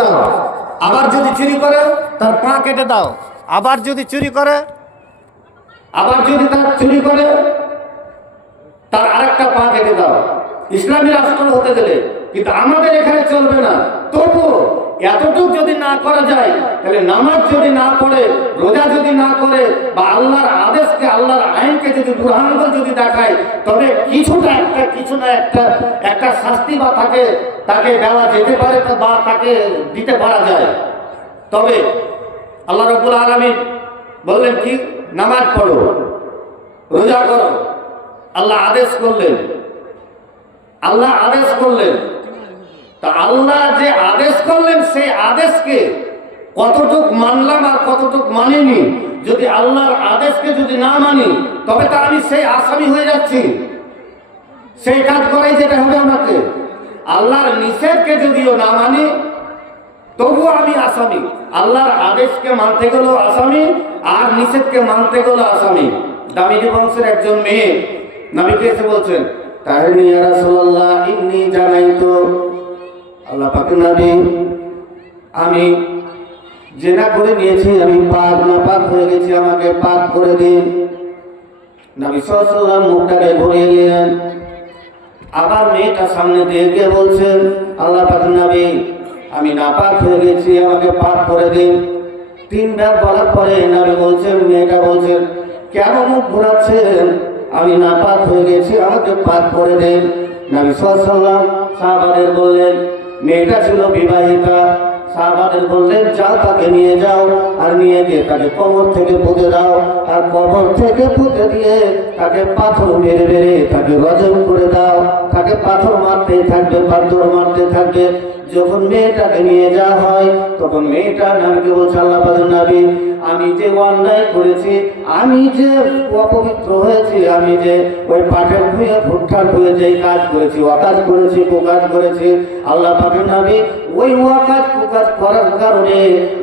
দাও, আবার যদি চুরি করে তার পা কেটে দাও, আবার যদি চুরি করে, আবার যদি তার চুরি করে তার আরেকটা পা কেটে দাও। ইসলামী রাষ্ট্র হতে গেলে কিন্তু আমাদের এখানে চলবে না। তবু এতটুকু যদি না করা যায়, তাহলে নামাজ যদি না পড়ে, রোজা যদি না করে, বা আল্লাহর আদেশকে, আল্লাহর আইনকে যদি বুরহানগঞ্জ যদি দেখায়, তবে কিছুটা একটা শাস্তি বা তাকে দেওয়া যেতে পারে, বা তাকে দিতে পারা যায়। তবে আল্লাহ রাব্বুল আলামিন বললেন কি, নামাজ পড়ো, রোজা করো, আল্লাহ আদেশ করলেন, আল্লাহ আদেশ করলেন। তা আল্লাহ যে আদেশ করলেন সেই আদেশকে কতটুক মানলাম আর কতটুক মানিনি। যদি আল্লাহর আদেশকে যদি না মানি, তবে তা আমি সেই আসামি হয়ে যাচ্ছি, সেই কাজ করাই যেতে হবে আমাকে। আল্লাহর নিষেধকে যদিও না মানি, তবুও আমি আসামি। আল্লাহর আদেশকে মানতে গেলেও আসামি, আর নিষেধকে মানতে গেলেও আসামি। দামিনী বংশের একজন মেয়ে নবীকে এসে বলছেন, তাহলে ইয়া রাসূলুল্লাহ ইন্নী জানাইতু, আল্লাহ পাক নবী, আমি জেনা করে নিয়েছি, আমি পাক নাপাক হয়ে গেছি, আমাকে পাক করে দিন। নবী সাল্লাল্লাহু আলাইহি ওয়াসাল্লাম মুখটাকে ঘুরিয়ে নিলেন। আবার মেয়েটা সামনে দিয়ে গিয়ে বলছেন, আল্লাহ পাক নবী, আমি নাপাক হয়ে গেছি, আমাকে পাক করে দিন। তিনবার বলার পরে নবী বলছেন, মেয়েটা বলছেন, কেন মুখ ঘোরাচ্ছেন? আমি নাপাক হয়ে গেছি, আমাকে পাক করে দেন। নবী সাল্লাল্লাহু আলাইহি ওয়াসাল্লাম সাহাবাদের বললেন, মেয়েটা ছিল বিবাহিতা। সাহাবাদের বললেন, যাও তাকে নিয়ে যাও, আর নিয়ে গিয়ে তাকে কোমর থেকে পুঁতে দাও, আর কোমর থেকে পুঁতে দিয়ে তাকে পাথর মেরে মেরে তাকে রজম করে দাও। তাকে পাথর মারতেই থাকবে, পাথর মারতে থাকবে। যখন মেয়েটাকে নিয়ে যাওয়া হয়, তখন মেয়েটা নবীকে বলছে, আল্লাহ পাকের নবী, আমি যে অন্যায় করেছি, আমি যে অপবিত্র হয়েছি, আমি যে ওই পাঠের ভুঁয়ে ভুট্টার ভুঁয়ে যে কাজ করেছি, অকাজ করেছি, কুকাজ করেছি, আল্লাহ পাকের নবী, ওই অকাজ কুকাজ করার কারণে,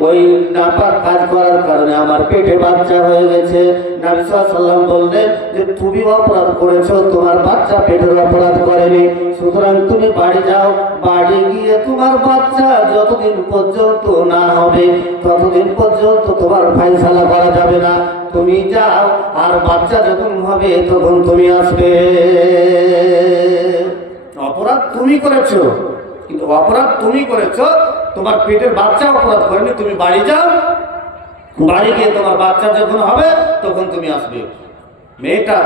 ওই নাপাক কাজ করার কারণে আমার পেটে বাচ্চা হয়ে গেছে। নবী সাল্লাল্লাহু আলাইহি ওয়াসাল্লাম বললেন যে তুমি অপরাধ করেছো, তোমার বাচ্চা পেটের অপরাধ করেনি। সুতরাং তুমি বাড়ি যাও, বাড়ি গিয়ে তোমার বাচ্চা যতদিন পর্যন্ত না হবে, ততদিন পর্যন্ত তোমার ফায়সালা করা যাবে না। তুমি যাও, আর বাচ্চা যখন হবে তখন তুমি আসবে। অপরাধ তুমি করেছো, কিন্তু অপরাধ তুমি করেছো, তোমার পেটের বাচ্চা অপরাধ করেনি। তুমি বাড়ি যাও, বাড়ি গিয়ে তোমার বাচ্চা যখন হবে তখন তুমি আসবে। মেয়েটা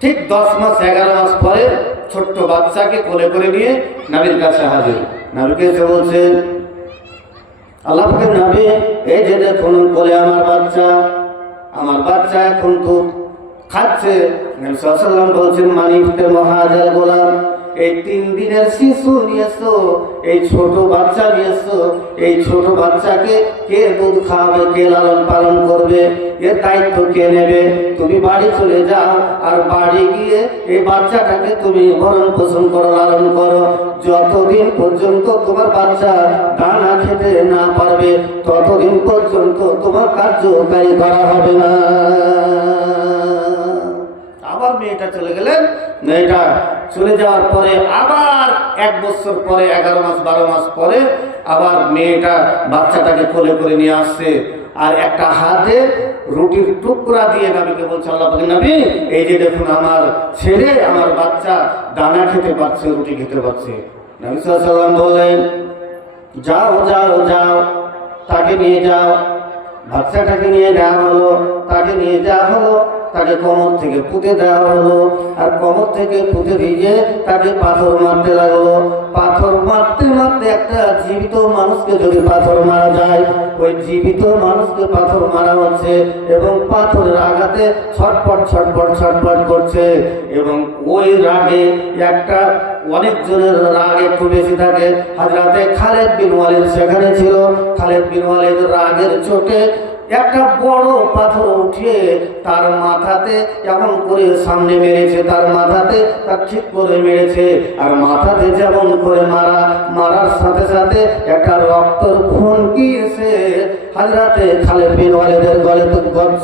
ঠিক 10 মাস 11 মাস পরে ছোট্ট বাচ্চাকে কোলে করে নিয়ে নবীর কাছে হাজির। নবীকে এসে বলছে, আল্লাহ পাকের নবী, এই যে দেখুন কোলে আমার বাচ্চা এখন দুধ খাচ্ছে। নবী সাল্লাল্লাহু আলাইহি ওয়াসাল্লাম বলছেন, মানিফতে মহাজাল গোলাম, এই 3 দিনের শিশু নিয়েছো, এই ছোট বাচ্চা নিয়েছো, এই ছোট বাচ্চাকে কে দুধ খাওয়াবে, কে লালন পালন করবে, এর দায়িত্ব কে নেবে? তুমি বাড়ি চলে যাও, আর বাড়ি গিয়ে এই বাচ্চাটাকে তুমি ভরণ পোষণ করো, লালন করো। যতদিন পর্যন্ত তোমার বাচ্চা দানা খেতে না পারবে, ততদিন পর্যন্ত তোমার কার্যকারী করা হবে না। আবার মেয়েটা চলে গেলেন। মেয়েটা চলে যাওয়ার পরে আবার 1 বছর পরে, 11 মাস 12 মাস পরে আবার মেয়েটা বাচ্চাটাকে কোলে করে নিয়ে আসছে, আর একটা হাতে রুটির টুকরা দিয়ে নবীকে বলছে, আল্লাহ পাকের নবী, এই যে দেখুন আমার ছেলে, আমার বাচ্চা দানা খেতে পারছে, রুটি খেতে পারছে। নবী সাল্লাল্লাহু আলাইহি ওয়াসাল্লাম বললেন, যাও যাও যাও, তাকে নিয়ে যাও। বাচ্চাটাকে নিয়ে যাওয়া হলো, তাকে নিয়ে যাওয়া হলো, তাকে কোমর থেকে পুঁতে দেওয়া হলো, আর কোমর থেকে পুঁতে দিয়ে তাকে পাথর মারতে লাগলো। পাথর মারতে মারতে একটা জীবিত মানুষকে যদি পাথর মারা যায়, ওই জীবিত মানুষকে পাথর মারা হচ্ছে, এবং পাথরের আঘাতে ছটপট ছটপট ছটপট করছে। এবং ওই রাগে একটা, অনেকজনের রাগ একটু বেশি থাকে। হযরতে খালিদ বিন ওয়ালিদ সেখানে ছিল। খালিদ বিন ওয়ালিদ রাগের চোটে একটা বড় পাথর উঠিয়ে তার মাথাতে এমন করে সামনে মেরেছে, তার মাথাতে তার ঠিক করে মেরেছে। আর মাথাতে যেমন করে মারার সাথে সাথে একটা রক্তর খুনকি এসে হযরতে খালিদ বিন ওয়ালিদের গলে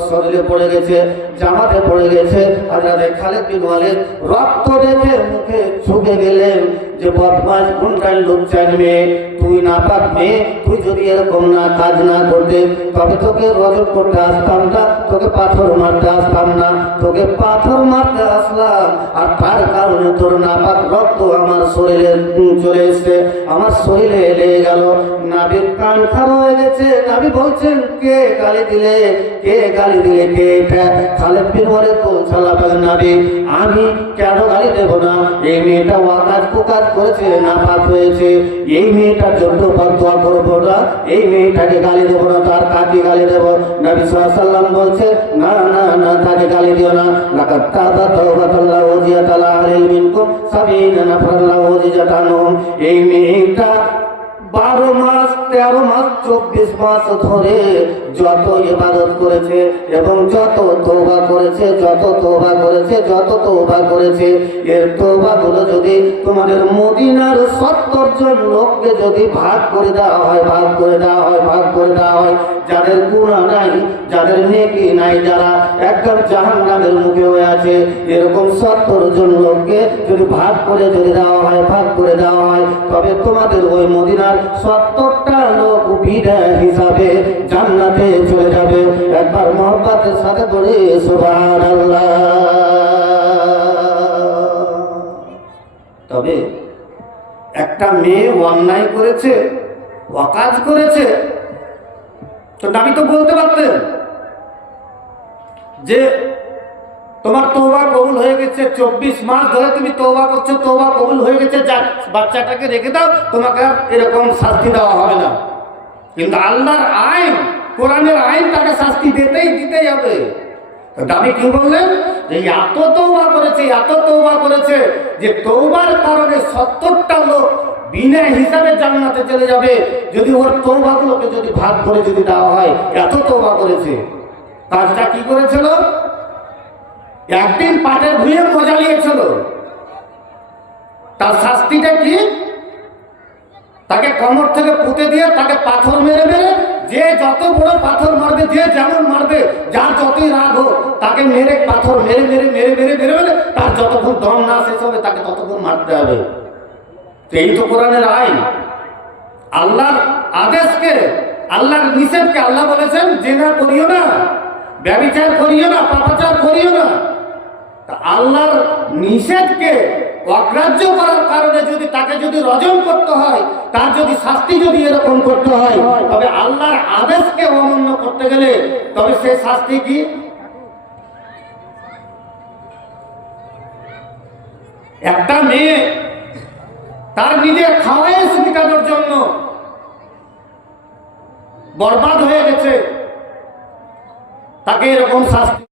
শরীরে পড়ে গেছে, জামাতে পড়ে গেছে। হযরতে খালিদ বিন ওয়ালিদ রক্ত দেখে মুখে ছুঁকে গেলেন যে বদমাশ গুন্ডার লুচ্চার মেয়ে, তুই নাপাক মেয়ে, তুই যদি এরকম না কাজ না করতে তবে তোকে রজব করতে আসতাম না, তোকে পাথর মারতে আসতাম না, তোকে পাথর মারতে আসলাম। আর তার কারণে তোর নাপাক রক্ত আমার শরীরে চলে এসছে, আমার শরীরে লেগে গেল। নাবির কান খারাপ হয়ে গেছে। নাবি বলছেন, কে গালি দিলে, কে গালি দিলে, কে এটা? খালিদ বিন ওয়ালিদ বলছিলাম, নাবি আমি কেন গালি দেব না? এই মেয়েটা ওয়াকাজ কুকাজ করেছে, নাপাক হয়েছে, এই মেয়েটার জন্য বদদোয়া করবো না, এই মেয়েটাকে গালি দেবো না, তার কাকে গালি দেবো? নবী সাল্লাল্লাহু আলাইহি ওয়াসাল্লাম বলছে, না না না, তাকে গালি দিও না। লাকাদ তাবা তাওবাতুল্লাহি ওয়াজিয়াত আলা আহলিল মিনকুম সাবিনা নাফরাল্লাহু ওয়াজিয়াত আনহুম। এই মেয়েটা 12 মাস 13 মাস 24 মাস ধরে যত ইবাদত করেছে এবং যত তওবা করেছে, যত তওবা করেছে, যত তওবা করেছে, এর তওবাগুলো যদি তোমাদের মদিনার 70 জন লোককে যদি ভাগ করে দেওয়া হয়, ভাগ করে দেওয়া হয়, ভাগ করে দেওয়া হয়, যাদের গুনাহ নাই, যাদের নেকি নাই, যারা একদম জাহান্নামের মুখে হয়ে আছে, এরকম 70 জন লোককে যদি ভাগ করে যদি দেওয়া হয়, ভাগ করে দেওয়া হয়, তবে তোমাদের ওই মদিনার 70টা লোক বিদায় হিসাবে জান্নাতে চলে যাবে। একবার মহব্বতের সাথে বলি সুবহানাল্লাহ। তবে একটা মেয়ে অন্যায় করেছে, অকাজ করেছে, তো নবী তো বলতে পারতেন যে তোমার তওবা কবুল হয়ে গেছে, 24 মাস ধরে তুমি তওবা করছো, তওবা কবুল হয়ে গেছে, যাক বাচ্চাটাকে রেখে দাও, তোমাকে আর এরকম শাস্তি দেওয়া হবে না। কিন্তু আল্লাহর আইন, কোরআনের আইন, তাকে শাস্তি দিতেই হবে। নবী কি বললেন যে এত তওবা করেছে, এত তওবা করেছে যে তওবার কারণে 70টা লোক বিনা হিসাবে জান্নাতে চলে যাবে, যদি ওর তওবাগুলোকে যদি ভাগ করে যদি দেওয়া হয়। এত তওবা করেছে। কাজটা কি করেছিল? একদিন পাটের ভুঁয়ে মজা নিয়েছিল। তার শাস্তিটা কি? তাকে কোমর থেকে পুঁতে দিয়ে তাকে পাথর মেরে মেরে, যে যত বড় পাথর মারবে, যে যেমন মারবে, যার যতই রাগ হোক, তাকে মেরে পাথর মেরে মেরে মেরে মেরে মেরে মেরে তার যতক্ষণ দম না শেষ হবে তাকে ততক্ষণ মারতে হবে। এই তো কোরআনের আইন। আল্লাহর আদেশকে, আল্লাহর নিষেধকে আল্লাহ বলেছেন জিনা করিও না, ব্যভিচার করিও না, পাপাচার করিও না। আল্লাহর নিষেধকে অগ্রাহ্য করার কারণে যদি তাকে যদি রজম করতে হয়, তার যদি শাস্তি যদি এরকম করতে হয়, তবে আল্লাহর আদেশকে অমান্য করতে গেলে তবে সে শাস্তি কি? একটা মেয়ে তার নিজের খাওয়াইশ মেটানোর জন্য বরবাদ হয়ে গেছে, তাকে এরকম শাস্তি